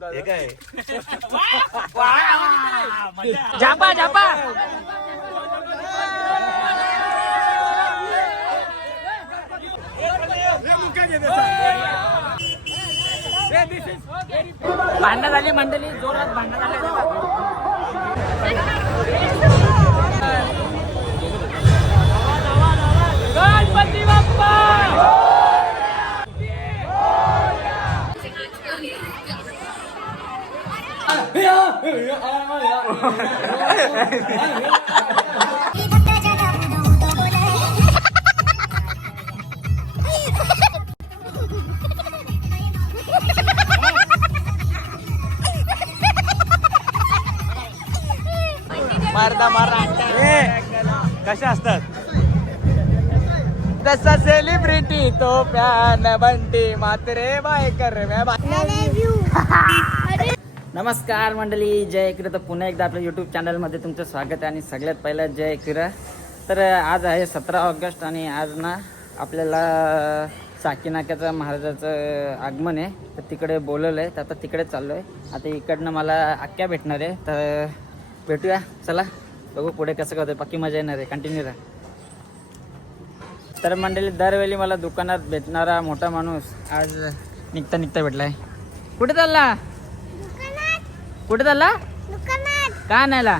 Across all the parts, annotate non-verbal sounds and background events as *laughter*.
काय झापा झापा भांडण झाली मंडळी जोरात भांडण झाले. गणपती बाप्पा! मारदा मारा कशा असतात? तसा सेलिब्रिटी तो प्यान बंटी मात्रे बाय. कर *laughs* नमस्कार मंडळी जय किर तर पुन्हा एकदा आपल्या यूट्यूब चॅनलमध्ये तुमचं स्वागत आहे आणि सगळ्यात पहिलं जय किर तर आज आहे सतरा ऑगस्ट आणि आज ना आपल्याला साकीनाक्याचं महाराजाचं आगमन आहे. तर तिकडे बोलवलं आहे तर आता तिकडे चाललो आहे आता इकडनं मला आख्या भेटणार आहे. तर भेटूया. चला बघू पुढे कसं करतोय. बाकी मजा येणार आहे. कंटिन्यू राहा. तर मंडळी दरवेळी मला दुकानात भेटणारा मोठा माणूस आज निघता निघता भेटला आहे कुठे चालला? कुठे चालला? का आणायला?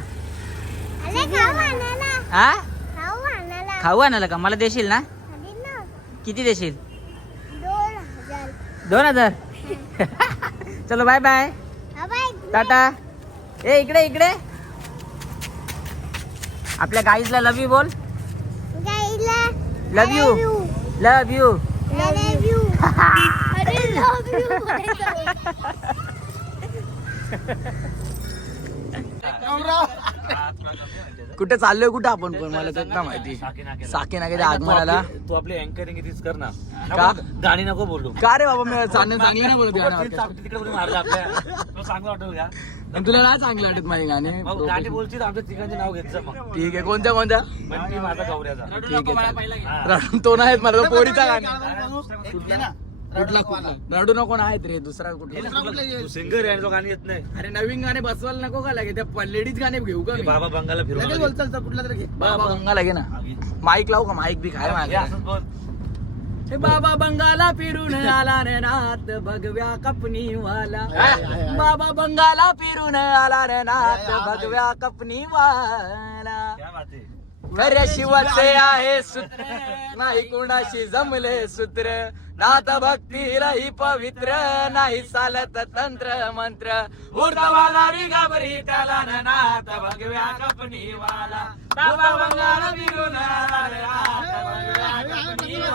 हा खाऊ आणायला. का? मला देशील ना? किती देशील? दोन हजार. चलो बाय बाय टाटा. ए इकडे इकडे. आपल्या गाईजला लव यू बोल. लव यू लव यू कुठे चाललोय कुठे आपण? पण मला तर ना माहिती. साके नाके आगमनाला. तू आपली अँकरिंग तीच कर ना. का? गाणी नको बोलू. का रे बाबा मी चांगलं चांगलं नाही बोलत गाणं तिकडे मारलं आपल्या. तुला चांगलं वाटेल का? तुला नाही चांगली वाटत माझी गाणी? मग गाणी बोलशील आमच्या तिघांचे नाव घेत मग. ठीक आहे कोणत्या कोणत्या? माझा गौऱ्याचा. ठीक आहे. हा. तो नाही मला पोरीचा गाणी कुठला कुठला? रडू नको नाहीत रे दुसरा कुठला? तू सिंगर आहे तो गाणी येत नाही. अरे नवीन गाणे बसवायला नको का लागे? त्या लेडीज गाणे घेऊ का? बाबा बंगाला फिरवून बोलचाल कुठला तरी बाबा बंगा लागे ना. माईक लावू का? माईक बी काय मागे? हे बाबा बंगाला फिरून आला रे नाथ भगव्या कपनी वाला बाबा बंगाला फिरून आला रे नाथ भगव्या कपनी वाला क्या बात आहे. खऱ्या शिवाचे आहे सूत्र नाही कुणाशी जमले सूत्र. नाथ भक्ती रही पवित्र नाही चालत तंत्र मंत्र. उर्दवाला री घाबरी त्याला न नाथ भगव्या कपनी वाला. बाबा बंगाला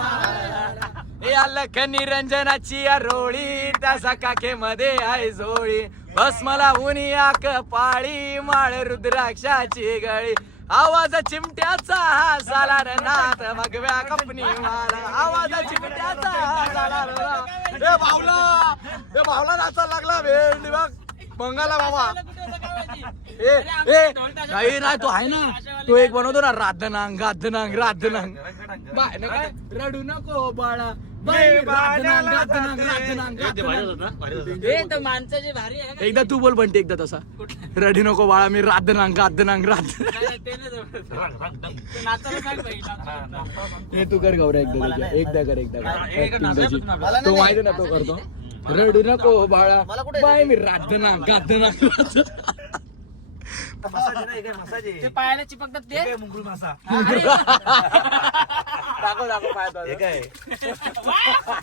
वाला. हे अलख निरंजनाची या रोळी त्या सकाखे मध्ये आहे झोळी बस मला उनी आक पाळी माळ रुद्राक्षाची गळी. आवाज चिमट्याचा हा झाला रे नाथ भगव्या कपनी वाला. आवाज चिमट्याचा हा झाला रे नाथ. ए भावला ए भावला नाचा लागला भेंडी बघ. बंगाला बाबा. ए ए नाही नाही तो आहे ना. तो एक बनवतो ना राधनांग राधनांग राधनांग. बाय ना रडू नको बाळा. बाय माणसाची भारी आहे ना. एकदा तू. बोल बनते एकदा तसा. रडी नको बाळा मी राधनांग राधनांग राध नाही, नाही, ते नाही जमत. रंग, रंग, रंग. ते नाचायला सांग बाई, नाचायला. हा, सांग. हे तू कर गौऱ्या एकदा त्याच्या. एकदा कर एकदा कर. कर, Acting त्याची. तो माहिती ना तो करतो. रडू नको बाळा. बाय मी राधनांग राधनांग मसाज आहे ना, हे काय मसाज आहे? ते पायाला चिपकतात ते काय मासा दाखव दाखव पाय तो. हे काय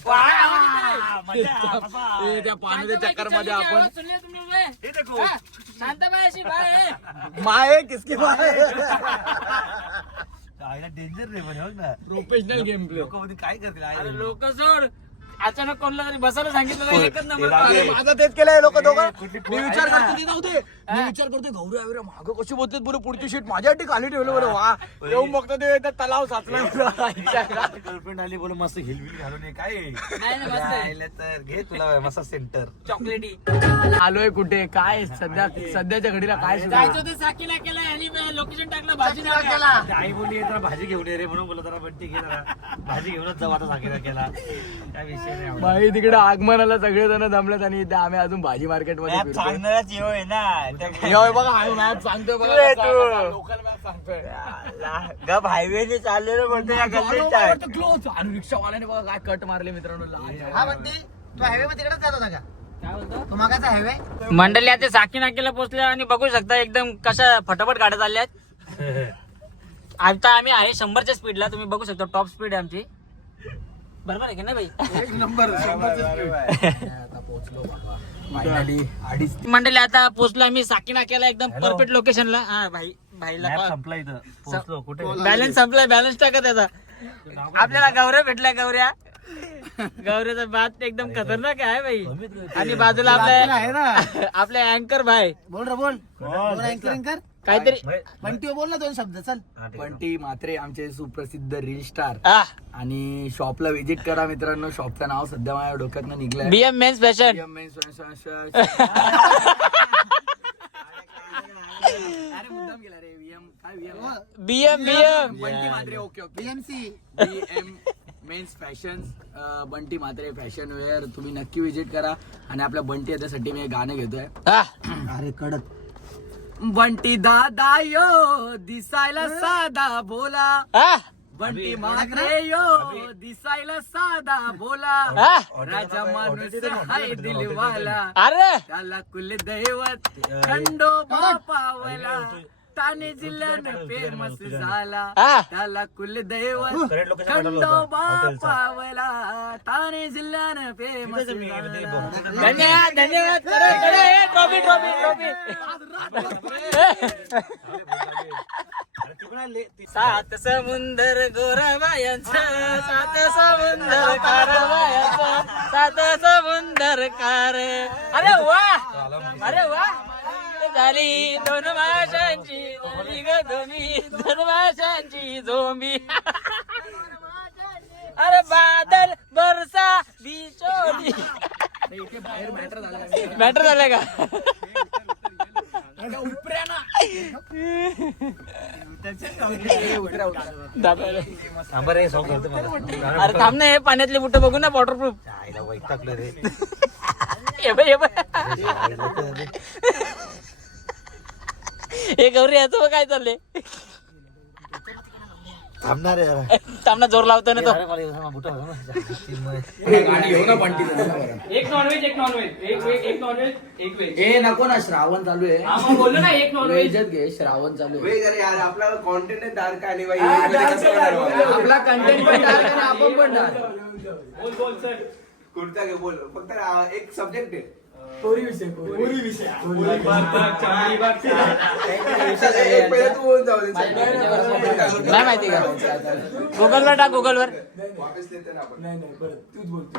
वाह, आवाज येतोय. मजा, बाबा. हे त्या पाण्याच्या चक्करमध्ये आपण आवाज सुनली तुम्ही उभे? हे देखो. शांताबाई अशी बाय आहे. माये किसकी माये आईला डेंजर रे पण ना प्रोफेशनल गेम प्ले लोक मध्ये काय करतील अरे लोक सोड अचानक कोणाला तरी बसायला सांगितलं तर एकच नंबर. माझा तेच केलंय लोक दोघं. मी विचार. करतो ते नव्हते. मी विचार करते गौऱ्या वगैरे मागं कशी बोलतात बरं पुढची शीट माझ्यासाठी खाली ठेवलं बरं वा. येऊन बघतो ते त्या तलाव साचला. गर्लफ्रेंड आली बोल मस्त हिलबिल घालून ये. काय? तर घे तुला मस्त सेंटर चॉकलेटी आलोय कुठे? काय सध्या सध्याच्या घडीला काय? जायचं ते साकीला केलं आणि लोकेशन टाकलं भाजी नाही केला. आई बोलली जरा भाजी घेऊन ये रे म्हणून बोला जरा बंटी घे जरा. भाजी घेऊनच जाऊ आता साकीला केला. काय विषय? बाई तिकडे आगमनाला सगळे जण जमलेत आणि इथे आम्ही अजून भाजी मार्केटमध्ये फिरतोय. सांगणारा जीव आहे ना. काय- हे बघा मॅप सांगतोय बघा तू आहे कसा- तू. कसा लोकल मॅप सांगतोय. ला- गप हायवेने चाललेलो म्हणतो या गल्लीत. क्लोज आणि रिक्षावाल्याने बघा काय कट मारले मित्रांनो हा म्हणते तू हायवे मध्ये तिकडेच जात होता का? काय बोलतो? तू मागाचा हायवे मंडळी आता साकी नाक्याला पोहोचल्या आणि बघू शकता एकदम कशा फटाफट गाड्या चालल्या आहेत *laughs* आता आम्ही आहे शंभरच्या स्पीडला तुम्ही बघू शकता टॉप स्पीड आहे आमची. बरोबर आहे की नाही भाई एक नंबर आता पोहोचलो बाबा. फायनली अडीच मंडळी आता पोहोचलो आम्ही साकी नाक्याला एकदम. परफेक्ट लोकेशनला हा भाई मॅप भाईला संपला इथं. पोहोचलो कुठे? बॅलन्स संपलाय बॅलन्स टाका त्याचा. आपल्याला गौऱ्या भेटल्या गौऱ्या. गौऱ्याचा बात एकदम खतरनाक आहे भाई. आणि बाजूला आपल्या आहे ना. आपले अँकर भाई. बोल रे बोल. बोल, बोल अँकरिंग कर काहीतरी बंटी बोल ना दोन शब्द चल. बंटी म्हात्रे आमचे सुप्रसिद्ध रील स्टार. हा आणि शॉपला व्हिजिट करा मित्रांनो. शॉपचं नाव सध्या माझ्या डोक्यात निघलंय. BM men's fashion. BM *laughs* अरे मुद्दाम गेला रे VM काय VM? BM BM Bunty Mhatre okay okay. BMC BM men's fashion Bunty Mhatre fashion wear तुम्ही नक्की व्हिजिट करा. आणि आपल्या बंटी याच्यासाठी मी एक गाणं घेतोय. हा अरे कडक. बंटी दादा यो दिसायला साधा बोला. बंटी म्हात्रे यो दिसायला साधा बोला. राजा माणूस हाय दिलवाला. अरे! त्याला कुल दैवत खंडोबा पावला. ठाणे जिल्ह्यानं फेमस झाला. हा त्याला कुल दैवत Correct location पाठवलं होतं, खंडोबा हॉटेलचं. पावला. ठाणे जिल्ह्यानं फेमस तिथेच मी इकडे झाला बघ. धन्यवाद धन्यवाद ए, ट्रॉफी ट्रॉफी ट्रॉफी अरे ती- सात समुंदर गोराबायांचं सात समुंदर कारवायांचं सात समुंदर कार अरे वा! झाली दोन माशांची झाली ग दोन्ही. दोन माशांची झोंबी अरे बादल बरसा बिचोली मॅटर झालं का? दाबायला. थांबा रे सॉंग करतो मला. अरे थांब ना हे पाण्यातले बुट बघू ना वॉटरप्रूफ वैतागलं रे. हे बघ हे बघ. हे गौरी याचं बघ काय चाललंय. थांबणार रे जरा. लावतो ना तो. अरे मला एवढा बुटा होता ना. गाडी घेऊ ना बंटी एक नॉनव्हेज एक नॉनव्हेज एक व्हेज एक नॉनव्हेज एक व्हेज हे नको ना श्रावण चालू आहे. हा मग बोललो ना एक नॉनव्हेज वेजच घे श्रावण चालू आहे. वेग अरे यार आपला कॉन्टेंट डार्क बाई बा? आपला कंटेंट पण dark आणि आपण पण dark. बोल बोल सर कुर्ता घे बोल. फक्त आ, एक सब्जेक्ट आहे. एक पहिला तू बोल जाऊ दे नाही माहिती का गुगलवर टाक गुगलवर वापस लेते ना आपण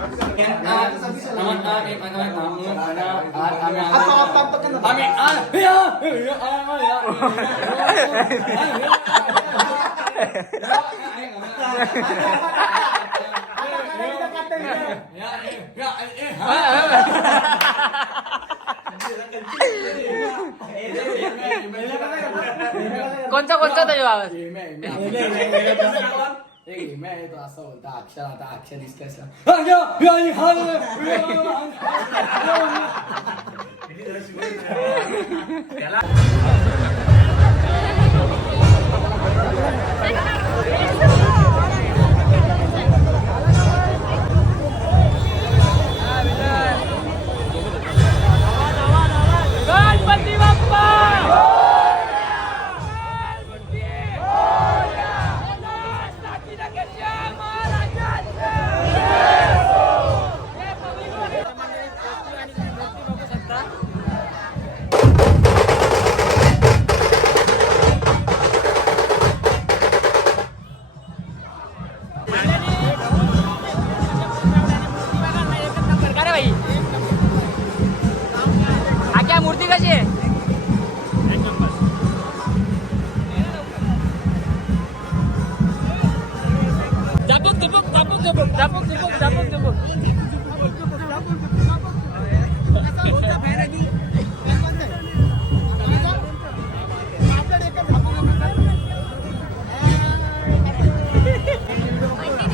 कोणता कोणता तो आवाज हेम्या, हेम्या. एक हेम्या आहे तो असा बोलता अक्षर आता अक्षर दिसला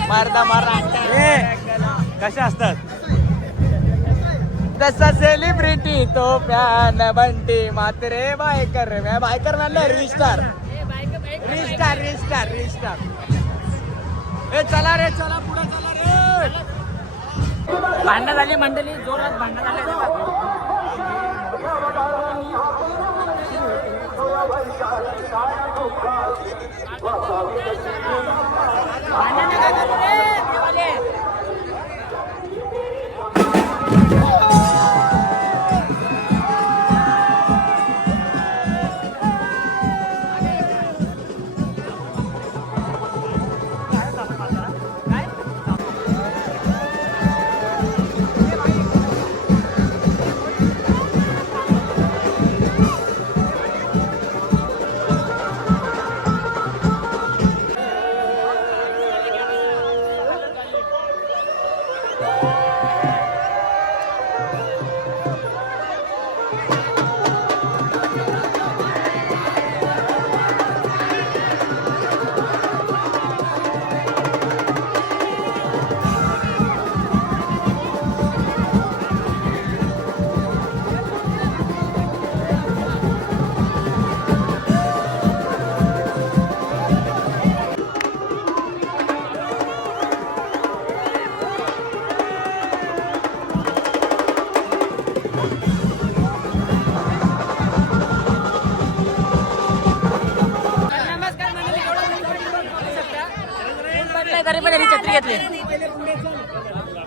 मारदा मारा कशा असतात? तसा सेलिब्रिटी तो प्यान बंटी मात्रे बायकर मैं बायकर म्हणलं रिस्टार रिस्टार रिस्टार रिस्टार ए चला रे चला पुढे चला रे. भांडणं झाली मंडळी जोरात भांडणं झाली.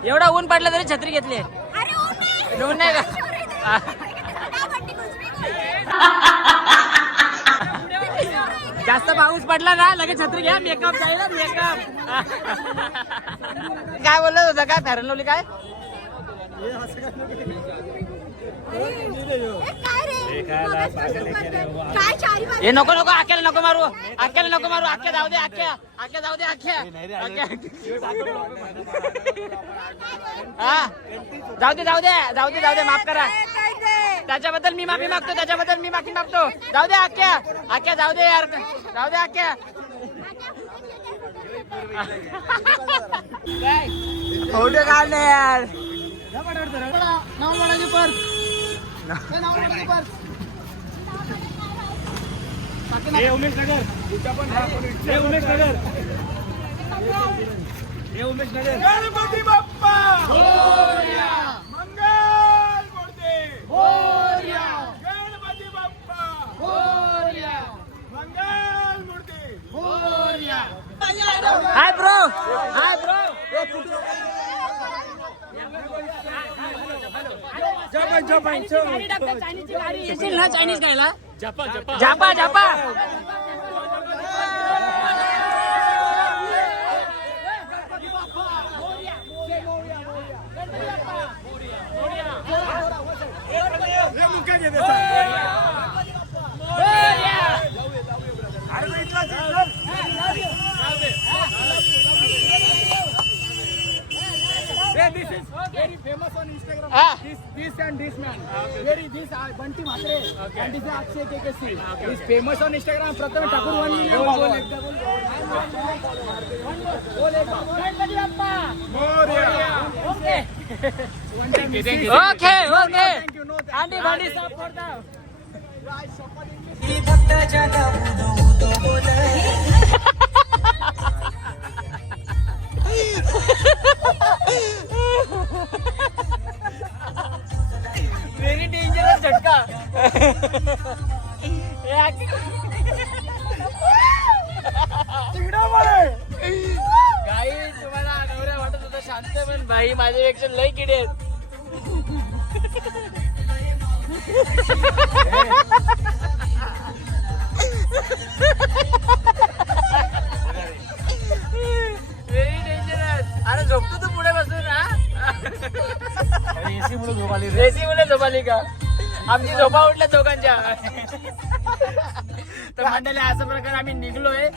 एवढा ऊन पडलं तरी छत्री घेतली. ऊन नाही. का? जास्त पाऊस पडला ना लगेच छत्री घ्या. मेकअप जाईल मेकअप काय बोलत होता? काय फॅरन लावली काय? हे नको नको आख्याला नको मारू आख्याला नको मारू आख्या जाऊ दे आख्या आख्या जाऊ दे आख्या. हा जाऊ दे जाऊ दे जाऊ दे जाऊ दे माफ करा त्याच्याबद्दल मी माफी मागतो त्याच्याबद्दल मी माफी मागतो जाऊ दे आख्या आख्या जाऊ दे यार जाऊ दे आख्या फोटो काढले यार हे उमेश नगर. हे उमेश नगर. हे उमेश नगर. गणपती बाप्पा! मंगल मूर्ती गणपती बाप्पा! मंगल मूर्ती! Hi bro! Hi bro! येशील ना चायनीज खायला जापा जापा हा. Akshay KKC. He's famous on Instagram. Pratham Thakur one million. Okay okay करता व्हेरी डेंजरस झटका. काही तुम्हाला नवऱ्या वाटत होता शांत पण भाई माझ्यापेक्षा लय किडे आहेत. व्हेरी डेंजरस अरे झोपतो तू पुढे बसून हा? एसी मुळे झोप आली रेसी मुले झोपाली का? आमची झोपा उठल्या दोघांच्या. *laughs* तर मंडळी असा प्रकार आम्ही निघलोय.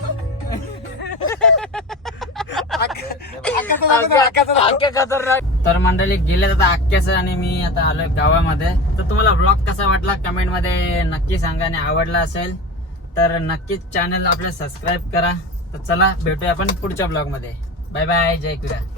तर मंडळी गेले आता अख्ख्याचं आणि मी आता आलोय गावामध्ये. तर तुम्हाला ब्लॉग कसा वाटला कमेंटमध्ये नक्की सांगा आणि आवडला असेल तर नक्कीच चॅनल आपल्या सबस्क्राईब करा. तर चला भेटूया आपण पुढच्या ब्लॉगमध्ये. बाय बाय जय कुरा